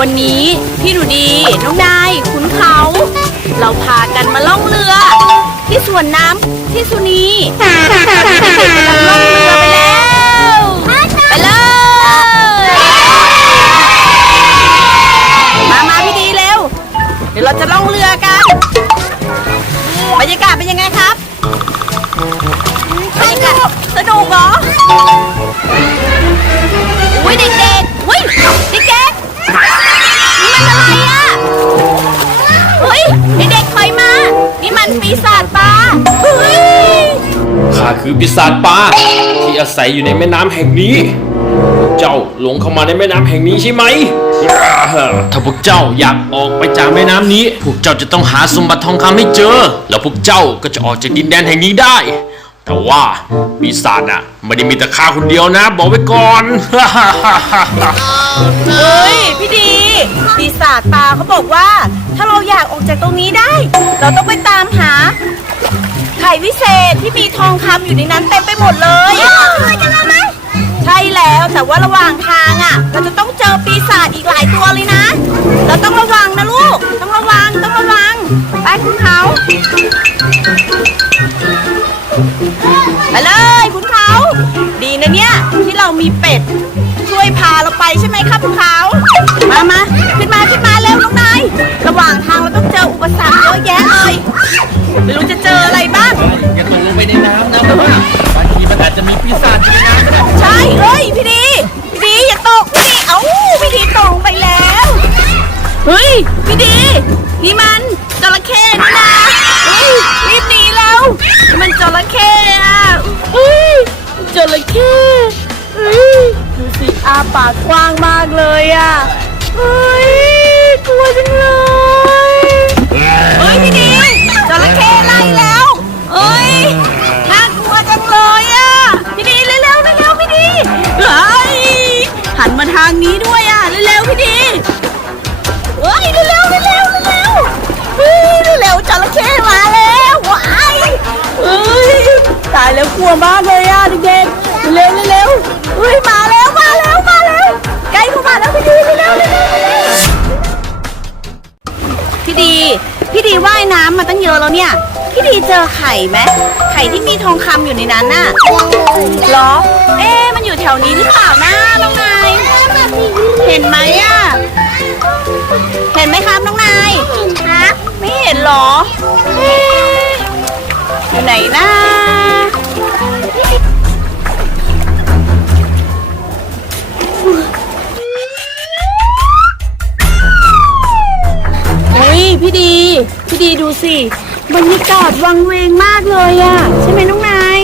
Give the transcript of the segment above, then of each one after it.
วันนี้พี่หนูดี น้องนายขุนเขา เราพากันมาล่องเรือ ที่สวนน้ำที่สุนีตอนนี้เด็กๆกำลังล่องเรือไปแล้วไป คือปีศาจปลาที่อาศัยอยู่ในแม่น้ำแห่งนี้ เจ้าหลงเข้ามาในแม่น้ำแห่งนี้ใช่ไหม ถ้าพวกเจ้าอยากออกไปจากแม่น้ำนี้ พวกเจ้าจะต้องหาสมบัติทองคำให้เจอ แล้วพวกเจ้าก็จะออกจากดินแดนแห่งนี้ได้ แต่ว่าปีศาจน่ะไม่ได้มีแต่ข้าคนเดียวนะ บอกไว้ก่อน เฮ้ย พี่ดี ปีศาจปลาเขาบอกว่า ถ้าเราอยากออกจากตรงนี้ได้ เราต้องไปตามหา วิเศษที่มีทองคำอยู่ในนั้นเต็มไปหมดเลยใช่แล้วแต่ว่าระหว่างทางอะ เราจะต้องเจอปีศาจอีกหลายตัวเลยนะ เราต้องระวังนะลูก ต้องระวังต้องระวังไปคุณเขาไปเลยคุณเขา ดีนะเนี่ยที่เรามีเป็ด ช่วยพาเราไปใช่ไหมครับคุณเขามา ออะไรบ้าง อย่าตกลงไปในน้ำนะเพราะว่าบางทีมันอาจจะมีปีศาจอยู่ในน้ำก็ได้ใช่เฮ้ยพี่ดี พี่ดีอย่าตกพี่ดีเอ้าพี่ดีตกลงไปแล้ว เฮ้ยพี่ดีนี่มันจระเข้นี่นะเฮ้ยรีบหนีแล้วนี่มันจระเข้อะเฮ้ยจระเข้เฮ้ยดูสิอาปากกว้างมากเลยอะเฮ้ยกลัวจังเลยาทางนี้ด้วยอะเร็วๆพี่ดีเฮ้ยเร็วๆเร็วๆเร็วๆเฮ้ยเร็วๆจระเข้มาแล้วว้ายเฮ้ยตายแล้วกลัวมากเลยอะเด็กๆเร็วๆเร็วๆเฮ้ยมาแล้วมาแล้วมาแล้วใกล้เข้ามาแล้วพี่ดีเร็วๆเร็วๆเร็วๆพี่ดีพี่ดีว่ายน้ำมาตั้งเยอะแล้วเนี่ยพี่ดีเจอไข่ไหมไข่ที่มีทองคำอยู่ในนั้นน่ะเหรอ เห็นไหมอะ เห็นไหมครับน้องนายครับไม่เห็นเหรอเอ๊ะอยู่ไหนนะอุ้ยพี่ดี พี่ดีดูสิบรรยากาศวังเวงมากเลยอะใช่ไหมน้องนาย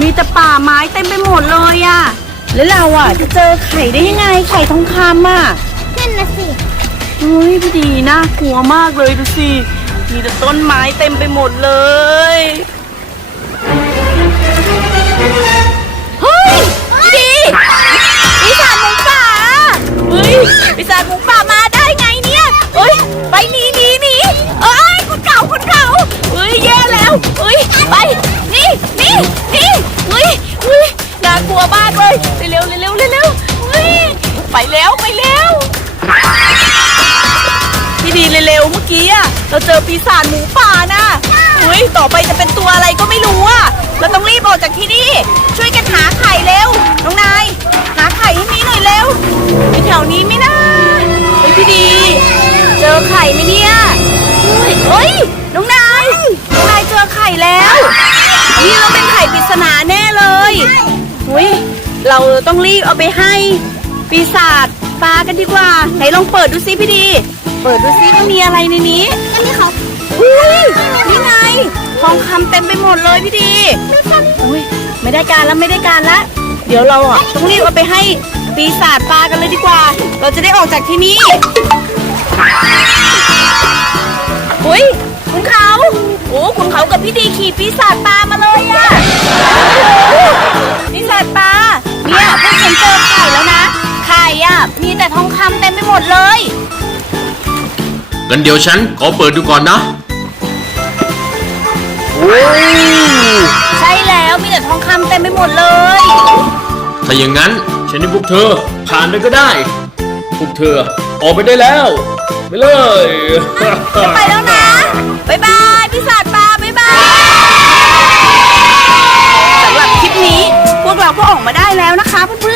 มีแต่ป่าไม้เต็มไปหมดเลยอะ แล้วเราอะจะเจอไข่ได้ยังไงไข่ทองคำอะนั่นนะสิอุ้ยพี่ดีน่ากลัวมากเลยดูสิมีแต่ต้นไม้เต็มไปหมดเลย ไปแล้วไปแล้ว พี่ดีเร็วๆเมื่อกี้อะเราเจอปีศาจหมูป่านะอุ้ยต่อไปจะเป็นตัวอะไรก็ไม่รู้อะเราต้องรีบออกจากที่นี่ ช่วยกันหาไข่เร็ว น้องนาย หาไข่ให้มีหน่อยเร็วอยู่แถวนี้ไหมนะเฮ้ยพี่ดี เจอไข่ไหมเนี่ยเฮ้ยเฮ้ย น้องนาย น้องนายเจอไข่แล้ว นี่เราเป็นไข่ปริศนาแน่เลยอุ้ยเราต้องรีบเอาไปให้ ปีศาจปลากันดีกว่า ไหนลองเปิดดูซิพี่ดี เปิดดูซิว่ามีอะไรในนี้อันนี้เขาอุ้ยนี่ไงทองคำเต็มไปหมดเลยพี่ดีอุ้ยไม่ได้การแล้วไม่ได้การแล้วเดี๋ยวเราอะต้องรีบเอาไปให้ปีศาจปลากันเลยดีกว่า เราจะได้ออกจากที่นี่อุ้ยคุณเขาโอ้คุณเขากับพี่ดีขี่ปีศาจปลามาเลยอะ ดเลย งั้นเดี๋ยวฉันขอเปิดดูก่อนนะโอ้ใช่แล้วมีแต่ทองคำเต็มไปหมดเลย ถ้าอย่างนั้นฉันให้พวกเธอผ่านไปก็ได้ พวกเธอออกไปได้แล้ว ไปเลยจะไปแล้วนะบ๊ายบายพี่ศาจปลาบ๊ายบายสำหรับคลิปนี้พวกเราก็ออกมาได้แล้วนะคะเพื่อน